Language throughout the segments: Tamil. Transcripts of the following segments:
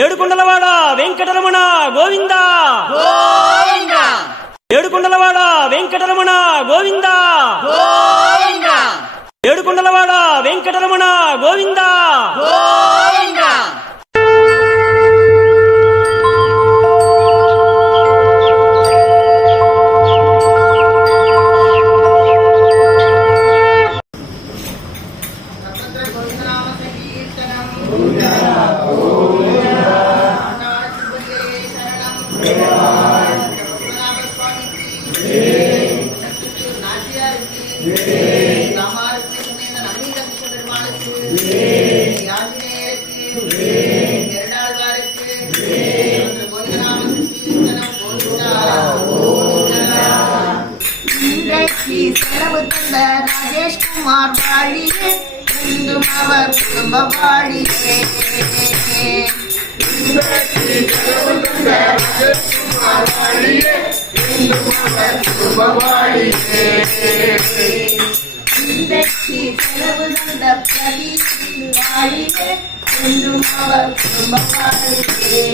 ఏడుకొండలవాడ వెంకటరమణ గోవింద గోవింద ఏడుకొండలవాడ వెంకటరమణ గోవింద గోవింద ఏడుకొండలవాడ వెంకటరమణ గోవింద గోవింద செலவு தந்த ராஜேஷ் குமார் வாழியே இன்றும் அவர் குடும்ப வாழியே செலவு தந்த ராஜேஷ் குமார் வாழியே இன்றும் அவர் குடும்ப வாழியே செலவு தந்த பிரதீப் வாழியே இன்றும் அவர் குடும்ப வாழியே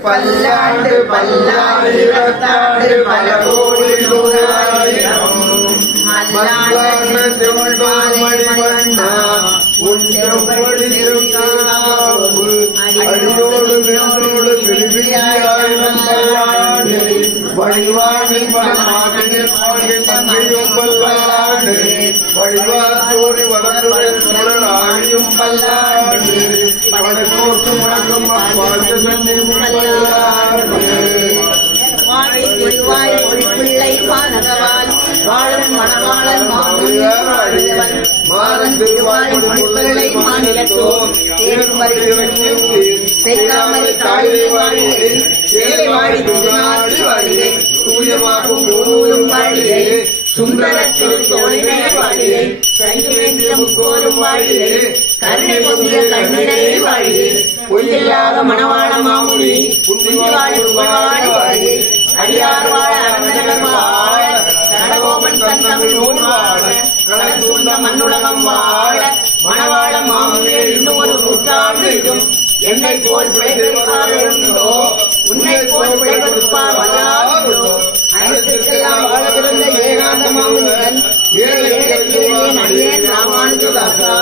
பல்லாண்டு பல்லாயிரத்தாண்டு பல கோடி அடியோடு வென்றோடு வழிவாணி பலமாவின் தந்தையும் பல்லாண்டு வழிவாத்தோடி வளர்ந்துடன் தொடர் ஆடியும் பல்லாண்டு வடக்கோட்டு வணக்கம் வாழ்த்து சந்தியும் பல்லாண்டு திருவாய் பிள்ளை மாநகவால் வாழும் மணவாளன் மாதன் திருவாய் பிள்ளை மாநிலத்தோர் செய்தாமரை தாயை வாழியே வேலை வாழி திருநாட்டி வாழியே தூயமாகும் ஊரும் வாழியே சுந்தர திருத்தோழினை வாழியே கைது வேண்டிய முக்கோரும் வாழியே கருணை பொங்கிய கண்ணினை வாழியே பொய்யில்லாத மணவாள மாமுனி புண்ணிவாழி புகழாடி வாழியே அடியார் வாழ அரங்கர்கள் வாழ கடகோபன் தன் தமிழ் நூல் வாழ கடல் சூழ்ந்த மண்ணுலகம் வாழ மணவாள மாமுனே இன்னும் ஒரு நூற்றாண்டு இதும் என்னை போல் பிழைத்திருப்பார்களோ உன்னை போல் பிழைத்திருப்பார் வல்லார்களோ அனைத்துக்கெல்லாம் வாழவிருந்த ஏகாந்த மாமுனிவன் ஏழேன் அடியேன் ராமானுஜதாசா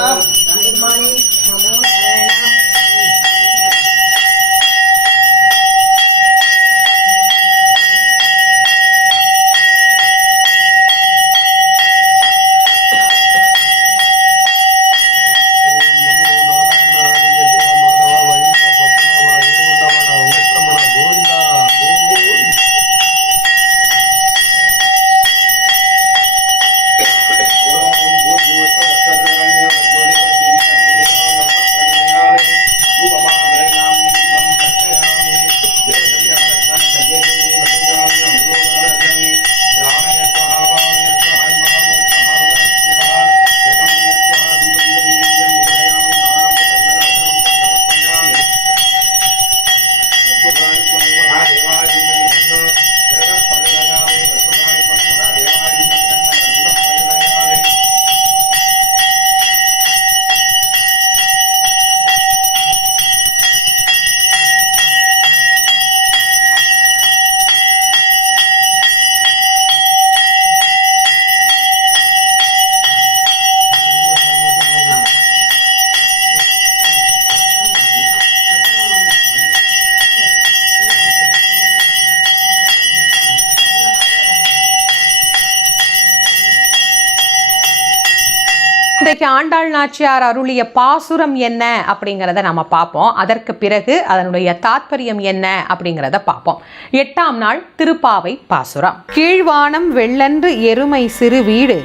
இன்றைக்கு ஆண்டாள் நாச்சியார் அருளிய பாசுரம் என்ன அப்படிங்கிறத நம்ம பார்ப்போம். அதற்கு பிறகு அதனுடைய தாத்பரியம் என்ன அப்படிங்கிறத பார்ப்போம். 8ஆம் நாள் திருப்பாவை பாசுரம். கீழ்வானம் வெள்ளன்று எருமை சிறு வீடு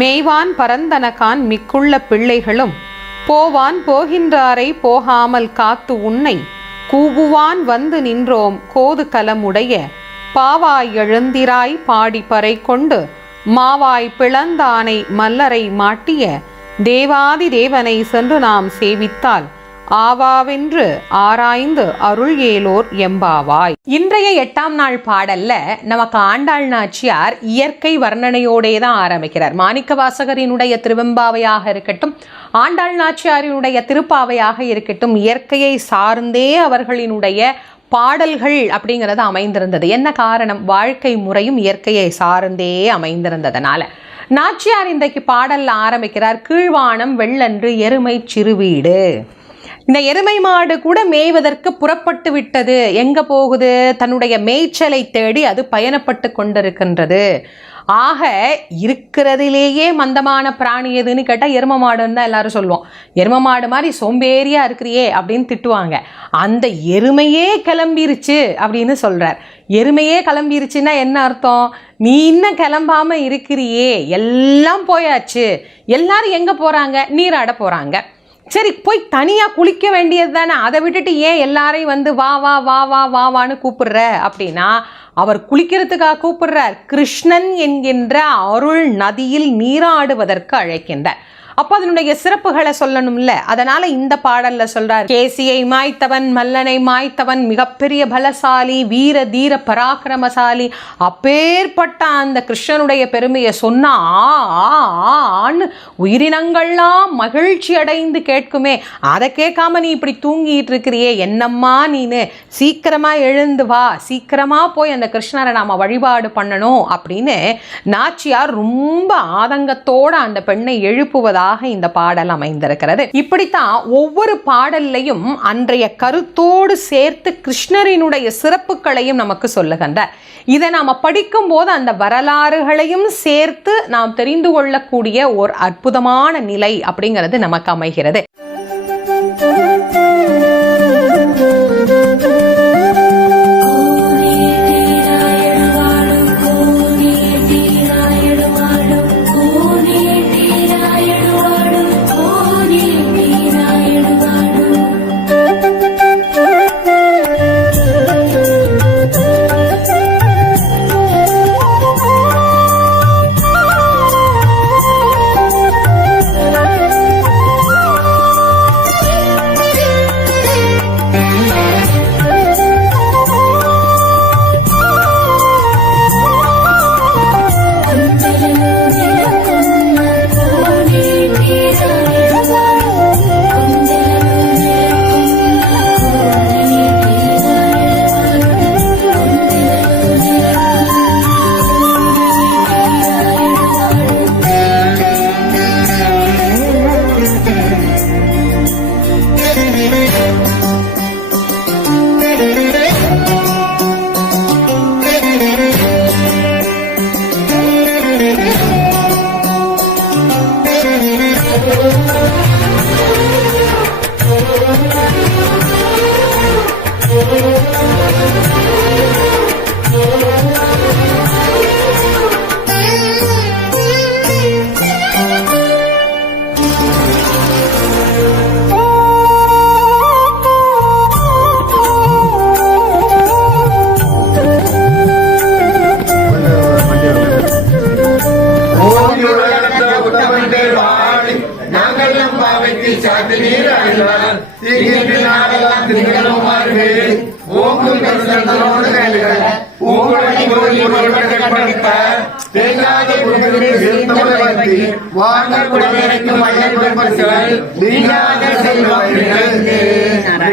மேய்வான் பரந்தனகான் மிக்குள்ள பிள்ளைகளும் போவான் போகின்றாரை போகாமல் காத்து உன்னை கூவுவான் வந்து நின்றோம் கோது கலமுடைய பாவாய் எழுந்திராய் பாடி பறை கொண்டு மாவாய் பிளந்தானை மல்லரை மாட்டிய தேவாதி தேவனை சென்று நாம் சேவித்தால் ஆவாவென்று ஆராய்ந்து அருள் ஏலோர் எம்பாவாய். இன்றைய 8ஆம் நாள் பாடல்ல நமக்கு ஆண்டாள் நாச்சியார் இயற்கை வர்ணனையோடே தான் ஆரம்பிக்கிறார். மாணிக்க வாசகரினுடைய திருவெம்பாவையாக இருக்கட்டும், ஆண்டாள் நாச்சியாரினுடைய திருப்பாவையாக இருக்கட்டும், இயற்கையை சார்ந்தே அவர்களினுடைய பாடல்கள் அப்படிங்கிறது அமைந்திருந்தது. என்ன காரணம்? வாழ்க்கை முறையும் இயற்கையை சார்ந்தே அமைந்திருந்ததுனால நாச்சியார் இன்றைக்கு பாடல்ல ஆரம்பிக்கிறார். கீழ்வானம் வெள்ளன்று எருமை சிறுவீடு. இந்த எருமை மாடு கூட மேய்வதற்கு புறப்பட்டு விட்டது. எங்க போகுது? தன்னுடைய மேய்ச்சலை தேடி அது பயணப்பட்டு கொண்டிருக்கின்றது. ஆக இருக்கிறதுலேயே மந்தமான பிராணி எதுன்னு கேட்டால் எரும மாடுன்னு தான் எல்லாரும் சொல்லுவோம். எரும மாடு மாதிரி சோம்பேறியா இருக்கிறியே அப்படின்னு திட்டுவாங்க. அந்த எருமையே கிளம்பிருச்சு அப்படின்னு சொல்றார். எருமையே கிளம்பிருச்சுன்னா என்ன அர்த்தம்? நீ இன்னும் கிளம்பாம இருக்கிறியே, எல்லாம் போயாச்சு. எல்லாரும் எங்க போறாங்க? நீராட போறாங்க. சரி, போய் தனியாக குளிக்க வேண்டியது தானே. அதை விட்டுட்டு ஏன் எல்லாரையும் வந்து வா வா வா வா வா வான்னு கூப்பிடுற அப்படின்னா, அவர் குளிக்கிறதுக்காக கூப்பிடுறார். கிருஷ்ணன் என்கின்ற அருள் நதியில் நீராடுவதற்கு அழைக்கின்றார். அப்போ அதனுடைய சிறப்புகளை சொல்லணும்ல. அதனால இந்த பாடல்ல சொல்றார், கேசியை மாய்த்தவன் மல்லனை மாய்த்தவன் மிகப்பெரிய பலசாலி வீர தீர பராக்கிரமசாலி. அப்பேற்பட்ட அந்த கிருஷ்ணனுடைய பெருமையை சொன்னா ஆன்னு உயிரினங்கள்லாம் மகிழ்ச்சி அடைந்து கேட்குமே. அதை கேட்காம நீ இப்படி தூங்கிட்டு இருக்கிறியே, என்னம்மா நீனு, சீக்கிரமா எழுந்து வா, சீக்கிரமா போய் அந்த கிருஷ்ணரை நாம வழிபாடு பண்ணணும் அப்படின்னு நாச்சியார் ரொம்ப ஆதங்கத்தோட அந்த பெண்ணை எழுப்புவதா இந்த பாடல் அமைந்திருக்கிறது. இப்படித்தான் ஒவ்வொரு பாடல்லையும் அன்றைய கருத்தோடு சேர்த்து கிருஷ்ணரினுடைய சிறப்புகளையும் நமக்கு சொல்லுகின்றார். இதை நாம படிக்கும் போது அந்த வரலாறுகளையும் சேர்த்து நாம் தெரிந்து கொள்ளக்கூடிய ஒரு அற்புதமான நிலை அப்படிங்கிறது நமக்கு அமைகிறது.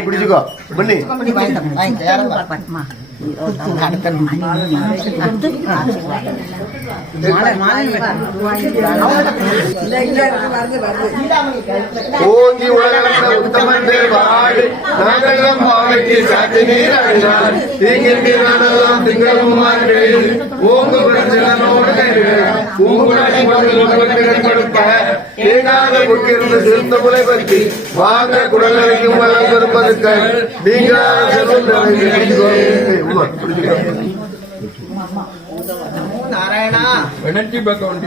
பிடிச்சுக்கோ. ஓங்கி உலகளந்த உத்தமன் பேர் வாழி நாங்களெல்லாம் பாவைக்கு சாத்தி நீர் அழினார் தீங்கிற்கு நாடெல்லாம் திங்களுமார் வேல் ஓங்கு பிரச்சனோடு பூங்குழலி கொடுக்க கேடாத புக்கிருந்து சிறுத்த முலை பற்றி வாங்க குடலையும் வளம் பெறுவதற்கு நீங்கள் நாராயணா வெனட்டி பக்கம்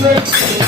Thank you.